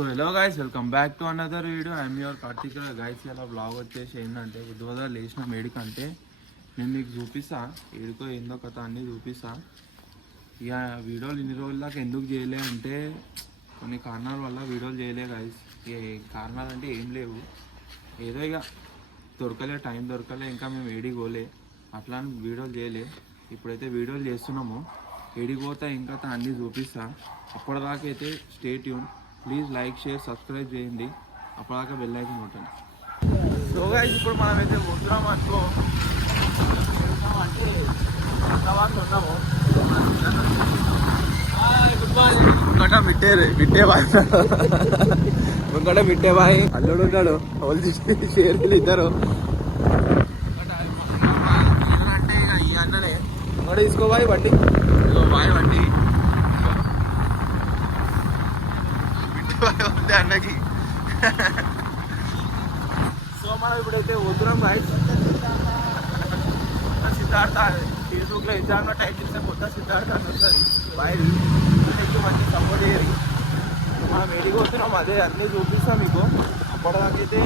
So hello guys, welcome back to another video. I'm your Karthik guys. ఇలా blog వచ్చేసి ఏంటంటే బుధవారం లేచిన మేడికంటే నేను మీకు చూపిస్తా ఏడుకో ఏందో కథ అన్నీ చూపిస్తా. ఇక వీడియోలు ఇన్ని రోజుల దాకా ఎందుకు చేయలే అంటే కొన్ని కారణాల వల్ల వీడియోలు చేయలే గైస్. ఇక కారణాలు అంటే ఏం లేవు, ఏదో ఇక దొరకలే, టైం దొరకలే, ఇంకా మేము ఏడికి పోలే, అట్లా వీడియోలు చేయలే. ఇప్పుడైతే వీడియోలు చేస్తున్నాము, ఏడికి పోతా ఇంకా అన్నీ చూపిస్తా. అప్పటిదాకా అయితే stay tune, please like share subscribe చేయండి. అప్పటిదాకా బెల్ ఐకాన్ ఉంటుంది. సో గైస్, ఇప్పుడు మనమైతే పోతున్నాం అనుకో ఉన్నాము. ముంగట మిట్టే బాయ్ అల్లుడు ఉంటాడు, వాళ్ళు షేర్లు ఇద్దరు అంటే ఇక ఈ అన్ననే ముంగట తీసుకో బాయ్ బండి, బాయ్ బండి ఉంది అన్నకి. సో మనం ఇప్పుడైతే వద్దురం బాయ్. సిద్ధార్థ ఫేస్బుక్లో ఇన్స్టాగ్రామ్లో టైప్ చేస్తే కొత్త సిద్ధార్థ అని వస్తుంది. బాయ్ మంచి సపోర్ట్ చేయరు. మనం ఎడికి వస్తున్నాం, అదే అన్నీ చూపిస్తాం మీకు. అప్పటిదాకైతే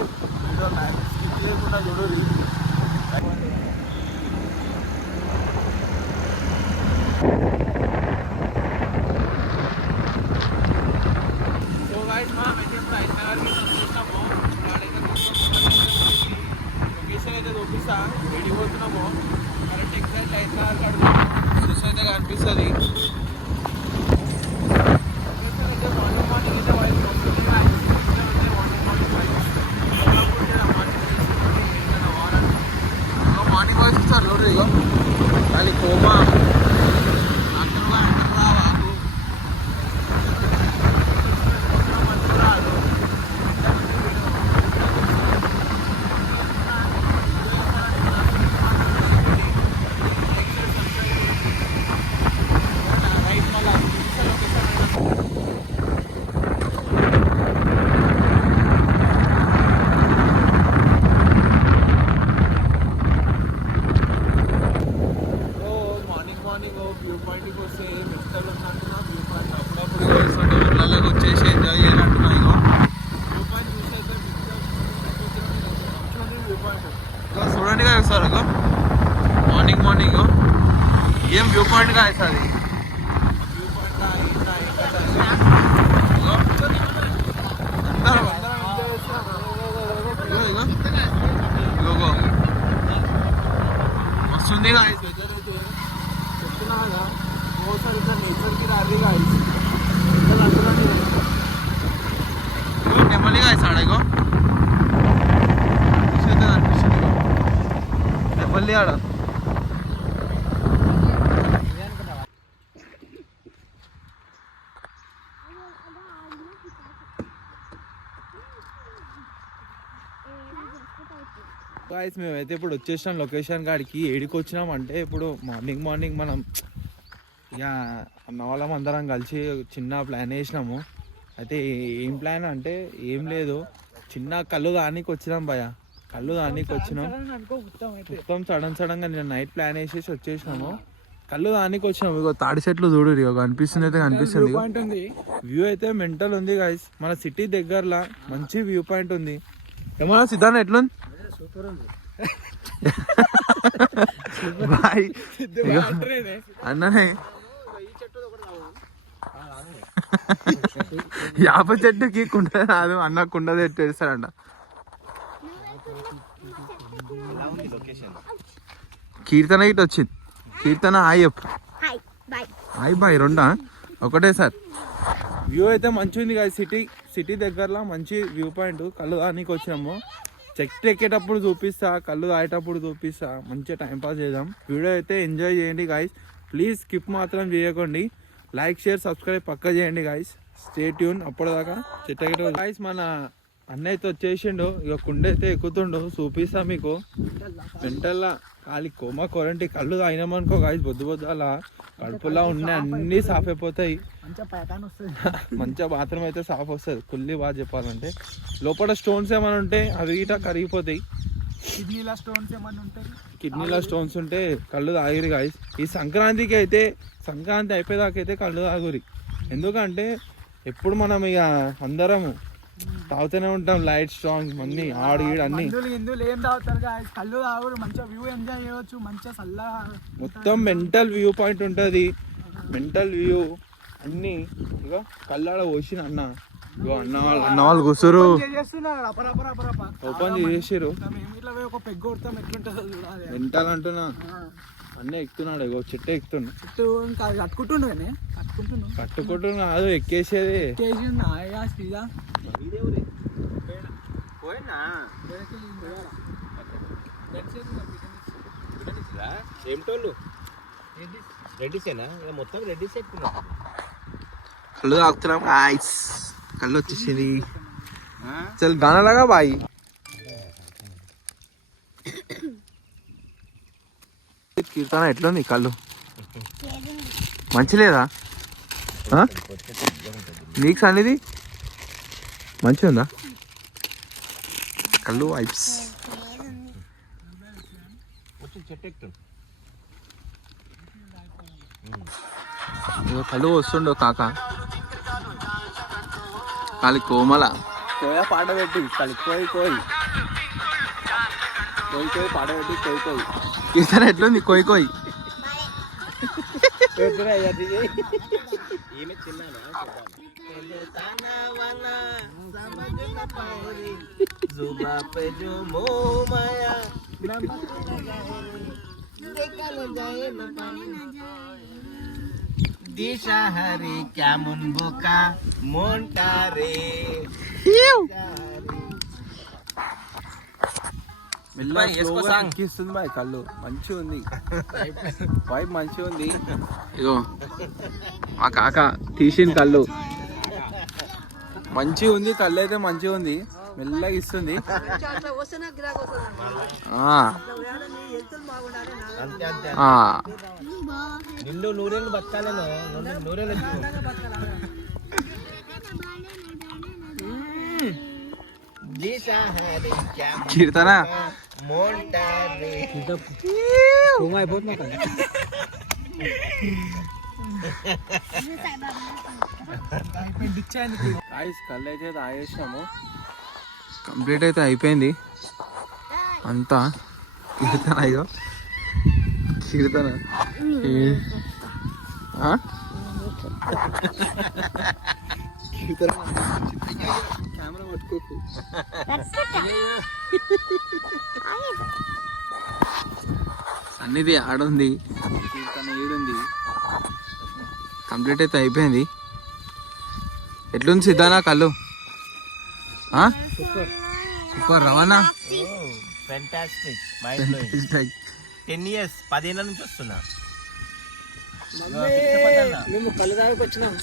వీడియో స్కిప్ చేయకుండా చూడండి. సో గైస్, మనం అయితే ఇప్పుడు హైదరాబాద్కి చూస్తున్నాము. లొకేషన్ అయితే చూపిస్తా, ఎడికి పోతున్నాము. కరెక్ట్ ఎగ్జాక్ట్ హైదరాబాద్ చూసి అయితే కనిపిస్తుంది. మార్నింగ్ వాయిస్ ఇస్తారు చూడు, ఇగో దాని కోమా వ్యూ పాయింట్కి వస్తే మెస్టల్ ఉందంటున్నా. వ్యూ పాయింట్ అప్పుడప్పుడు ఊళ్ళలోకి వచ్చేసి ఎంజాయ్ చేయాలంటున్నా. ఇగో వ్యూ పాయింట్ చూసి అయితే వ్యూ పాయింట్ చూడండి కదా సార్. ఇగో మార్నింగ్ ఏం వ్యూ పాయింట్ కాదు సార్, అది వ్యూ పాయింట్ ఇగో వస్తుంది కదా నేచర్కి రాలి నెమ్మది కాదు ఇగో అనిపిస్తుంది. నెమ్మది ఆడ గాయస్. మేమైతే ఇప్పుడు వచ్చేసాం లొకేషన్ కాడికి. ఏడికి వచ్చినామంటే ఇప్పుడు మార్నింగ్ మనం ఇక అన్న వాళ్ళం అందరం కలిసి చిన్న ప్లాన్ వేసినాము. అయితే ఏం ప్లాన్ అంటే ఏం లేదు, చిన్న కళ్ళు దానికి వచ్చినాం భయ. కళ్ళు దానికి వచ్చినాం మొత్తం సడన్గా నేను నైట్ ప్లాన్ వేసేసి వచ్చేసినాము. కళ్ళు దానికి వచ్చినాము. ఇగో తాడి చెట్లు చూడు, ఇక కనిపిస్తుంది అయితే కనిపిస్తుంది. వ్యూ అయితే మెంటల్ ఉంది గాయస్. మన సిటీ దగ్గరలో మంచి వ్యూ పాయింట్ ఉంది. ఏమన్నా సిద్ధాంత ఎట్లుంది బాయ్ అన్ననే. యాప చెట్టుకి కుండ రాదు అన్న, కుండ తెస్తాడంట. కీర్తన ఇటు వచ్చింది. కీర్తన హాయ్ బాయ్ రెండా ఒకటే సార్. వ్యూ అయితే మంచి ఉంది కదా, సిటీ దగ్గరలో మంచి వ్యూ పాయింట్. కళ్ళు దానికి వచ్చినాము. చెట్టు ఎక్కేటప్పుడు చూపిస్తా, కళ్ళు తాగేటప్పుడు చూపిస్తా. మంచిగా టైంపాస్ చేద్దాం. వీడియో అయితే ఎంజాయ్ చేయండి గాయస్. ప్లీజ్ స్కిప్ మాత్రం చేయకండి. లైక్ షేర్ సబ్స్క్రైబ్ పక్కా చేయండి గాయస్. Stay tune. అప్పటిదాకా చెట్టు ఎక్కేటప్పుడు గాయస్ మన అన్న అయితే వచ్చేసిండు. ఇక కుండ అయితే ఎక్కుతుండు, చూపిస్తా మీకు. వెంటల్లా ఖాళీ కోమా కొరంటి కళ్ళు తాగినామనుకో గాయస్, బొద్దు అలా కడుపులా ఉన్న అన్నీ సాఫ్ అయిపోతాయి. మంచిగా బాత్రూమ్ అయితే సాఫ్ వస్తుంది. కుల్లి బాగా చెప్పాలంటే లోపల స్టోన్స్ ఏమైనా ఉంటే అవి ఇట కరిగిపోతాయి. కిడ్నీలో స్టోన్స్ ఉంటే కళ్ళు తాగిరి గాయస్. ఈ సంక్రాంతికి అయితే, సంక్రాంతి అయిపోయేదాకైతే కళ్ళు తాగురి. ఎందుకంటే ఎప్పుడు మనం ఇక అందరము తాగుతూనే ఉంటాం, లైట్ స్ట్రాంగ్ అన్ని ఆడు ఈడు అన్ని ఏం తాగుతారు కళ్ళు తాగుడు, మంచిగా వ్యూ ఎంజాయ్ చేయవచ్చు, మంచిగా చల్లగా మొత్తం మెంటల్ వ్యూ పాయింట్ ఉంటుంది. మెంటల్ వ్యూ అన్ని ఇక కళ్ళాడ పోసిన అన్న ఇగో అన్న వాళ్ళు కూర్చోరు ఓపెన్ చేసారు. ఒక పెగ్గు కొడతాం ఎట్లుంటుందో చూడాలి. మెంటల్ అంటున్నా అన్నీ ఎక్కుతున్నాడు. ఇగో చెట్టు ఎక్కుతున్నా, చెట్టు ఇంకా కట్టుకుంటుండు కానీ కట్టుకుంటున్నా కాదు ఎక్కేసేది. ఏమిటోళ్ళు రెడ్డిసేనా మొత్తం రెడ్డిస్ ఎక్కున్నా కళ్ళు తాగుతున్నాం. కళ్ళు వచ్చేసింది. చల్ గానలాగా బాయి. కీర్తన ఎట్లుంది కళ్ళు? మంచి లేదా నీకు అనేది? మంచిగా ఉందా కళ్ళు? వైబ్స్ కళ్ళు వస్తుండో కాక కాలి కోమల పాట పెట్టి కోయి కోయి కోయి కోయి పాట పెట్టి కోయి కోయి. కీర్తన ఎట్లుంది? కోయి కోయి দিশা হারি কেমন বোকা মনটা রে. ఎక్కిస్తుంది బాయ్ కళ్ళు. మంచిగా ఉంది వైబ్, మంచిగా ఉంది. ఇగో మా కాక తీసిన కళ్ళు మంచిగా ఉంది. కళ్ళు అయితే మంచిగా ఉంది, మెల్లగా ఇస్తుంది. నిన్ను నూరేళ్ళు బతకాలేను, నూరేళ్ళు కీర్తన కళ్ళు అయితే తాగేసినాము, కంప్లీట్ అయితే అయిపోయింది అంతా. కీర్తన ఇగో కీర్తన కెమెరా పట్టుకోకు. అన్నిది ఆడుంది, కీర్తన ఈడుంది. కంప్లీట్ అయితే అయిపోయింది. ఎట్లుంది సిద్ధానా కళ్ళు? సూపర్ రవాణా ఫెంటాస్టిక్ మైండ్ బ్లోయింగ్. 10 years 10 ఏళ్ళ నుంచి వస్తున్నా. మేము కళ్ళు తాగకు వచ్చినాం.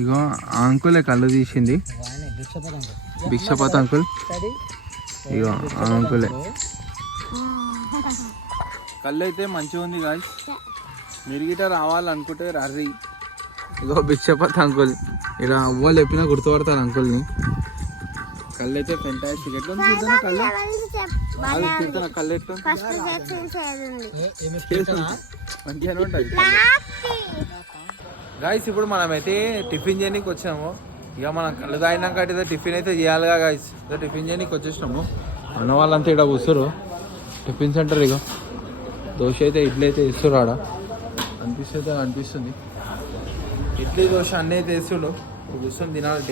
ఇగో ఆ అంకులే కళ్ళు తీసింది, భిక్షపత్ అంకుల్. ఇగో ఆ అంకులే కళ్ళు అయితే మంచిగా ఉంది గాయ్స్. మీరు గిట్ట రావాలనుకుంటే రర్రీ. ఇగో భిక్షపత్ అంకుల్, ఇక్కడ అవ్వాలి చెప్పినా గుర్తుపడతారు అంకుల్ని. కళ్ళు అయితే ఫెంటాస్టిక్. ఎట్లా ఉంది కీర్తన కళ్ళు? కీర్తన కళ్ళు ఎట్లా మంచిగానే ఉంటుంది గాయస్. ఇప్పుడు మనమైతే టిఫిన్ చేయడానికి వచ్చాము. ఇక మనం కళ్ళు తాగినాక అయితే టిఫిన్ అయితే చేయాలిగా గాయస్. ఇక టిఫిన్ చేయడానికి వచ్చేసినాము. అన్న వాళ్ళంతా ఇక్కడ కూర్చోరు టిఫిన్ సెంటర్. ఇక దోశ అయితే ఇడ్లీ అయితే ఇస్తారు ఆడ అనిపిస్తుంది. ఇడ్లీ దోశ అన్నీ అయితే ఇస్తుడు. కూర్చొని తినాలి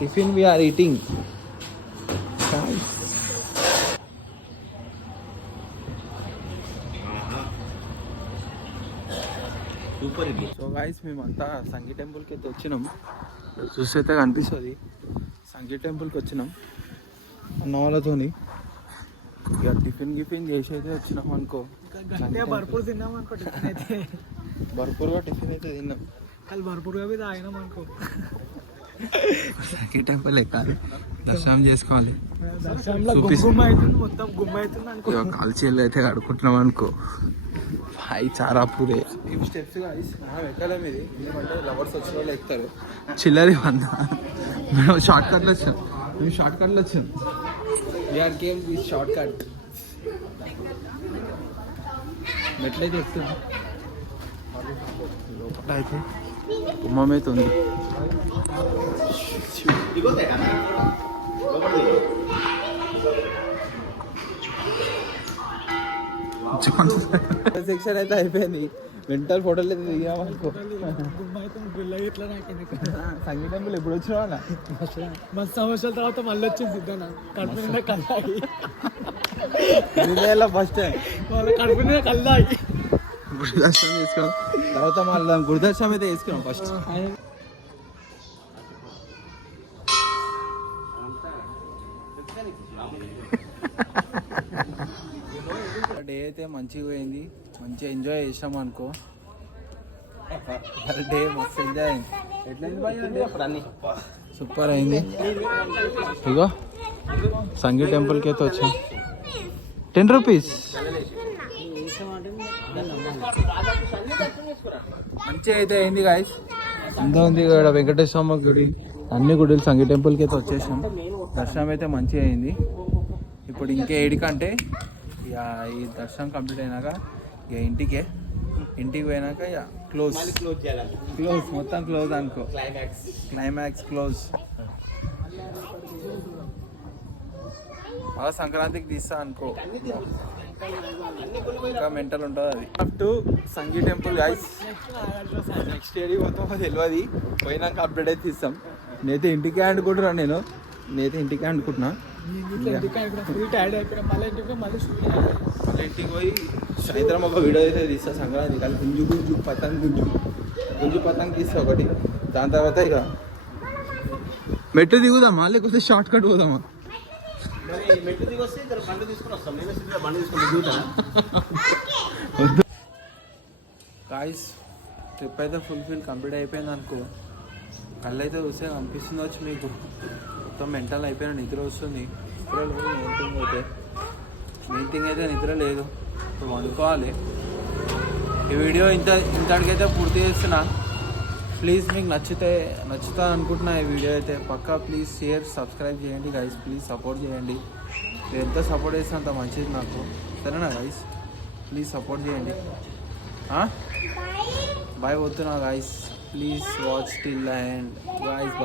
tiffin we are eating. So guys మేమంతా సంగీ టెంపుల్కి అయితే వచ్చినాం. చూస్తే కనిపిస్తుంది సంగీ టెంపుల్కి వచ్చినాం అన్న వాళ్ళతోని. ఇక టిఫిన్ చేసి అయితే వచ్చినాం అనుకో. భర్పూర్ తిన్నాం అనుకో. భర్పూర్గా టిఫిన్ అయితే తిన్నాం. వాళ్ళు భర్పూర్గా మీద తాగినాం అనుకో. సంగీ టెంపుల్ ఎక్కాలి, దర్శనం చేసుకోవాలి. మొత్తం గుమ్మ అవుతుంది అనుకో. కాల్చీలు అయితే కడుకుంటున్నాం అనుకో. హాయ్ చారాపూరే ఇవి స్టెప్స్ ఎక్కలేము. ఇది ఎందుకంటే లవర్స్ వచ్చిన వాళ్ళు ఎక్కుతారు. చిల్లరి వంద మేము షార్ట్ కట్లో వచ్చాం. We are came this short cut. మెట్లయితే ఎక్కుతాం. లోపల అయితే గుమ్మం అయితే ఉంది. సెక్షన్ అయితే అయిపోయింది. మెంటల్ ఫోటోలు అయితే దిగామనుకో. సంగీత టెంపుల్ ఎప్పుడు వచ్చినావా అన్న? మస్తు సంవత్సరాల తర్వాత మళ్ళీ వచ్చింది సిద్ధన్న. కడుపు నిండా కల్లాయి ఫస్ట్ టైం కడుపు నిండా కల్లాయి. గురుదర్శనం తీసుకున్నాం, తర్వాత మళ్ళీ గురుదర్శనం అయితే వేసుకున్నాం ఫస్ట్. డే అయితే మంచిగా పోయింది, మంచిగా ఎంజాయ్ చేసాం అనుకో. డే మస్తు ఎంజాయ్ అయింది. సూపర్ అయింది. ఇగో సంగీ టెంపుల్కి అయితే వచ్చాం. 10 రూపీస్ మంచిగా అయితే అయింది గాయస్. అంతా ఉంది ఇక్కడ వెంకటేశ్వర గుడి, అన్ని గుడులు సంగీ టెంపుల్కి అయితే వచ్చేసాం. దర్శనం అయితే మంచిగా అయింది. ఇప్పుడు ఇంకే ఏడికంటే ఇక ఈ దర్శనం కంప్లీట్ అయినాక ఇక ఇంటికి పోయినాక ఇక క్లోజ్ మొత్తం క్లోజ్ అనుకో. Climax close. మళ్ళీ సంక్రాంతికి తీస్తా అనుకో, ఇంకా మెంటల్ ఉంటుంది అది. Up to Sanghi temple guys. Next year మొత్తం తెలియదు, పోయినాక అప్డేట్ అయితే తీస్తాం. నేనైతే ఇంటికే అనుకుంటున్నా, నేనైతే ఇంటికే అనుకుంటున్నా. మళ్ళీ ఇంటికి పోయి సాయంత్రం ఒక వీడియో అయితే తీస్తా సంక్రాంతి కానీ గుంజు పతంగ్ తీస్తా ఒకటి. దాని తర్వాత ఇక మెట్టు దిగుదామా లేకపోతే షార్ట్ కట్ పోదామా? గాయ్స్ ట్రిప్ అయితే ఫుల్ఫిల్ కంప్లీట్ అయిపోయింది అనుకో. కళ్ళు అయితే చూస్తే కనిపిస్తుంది వచ్చి మీకు. మొత్తం మెంటల్ అయిపోయిన, నిద్ర వస్తుంది. నిద్ర లేదు, మెయిన్ థింగ్ అయితే నిద్ర లేదు. ఇప్పుడు వండుకోవాలి. ఈ వీడియో ఇంతటికైతే పూర్తి చేస్తున్నా. ప్లీజ్ మీకు నచ్చుతా అనుకుంటున్నా ఈ వీడియో అయితే. పక్కా ప్లీజ్ షేర్ సబ్స్క్రైబ్ చేయండి గైస్. ప్లీజ్ సపోర్ట్ చేయండి. మీరు ఎంత సపోర్ట్ చేస్తే అంత మంచిది నాకు, సరేనా గైస్? ప్లీజ్ సపోర్ట్ చేయండి. బాయ్ పోతున్నా guys. Please watch till and guys.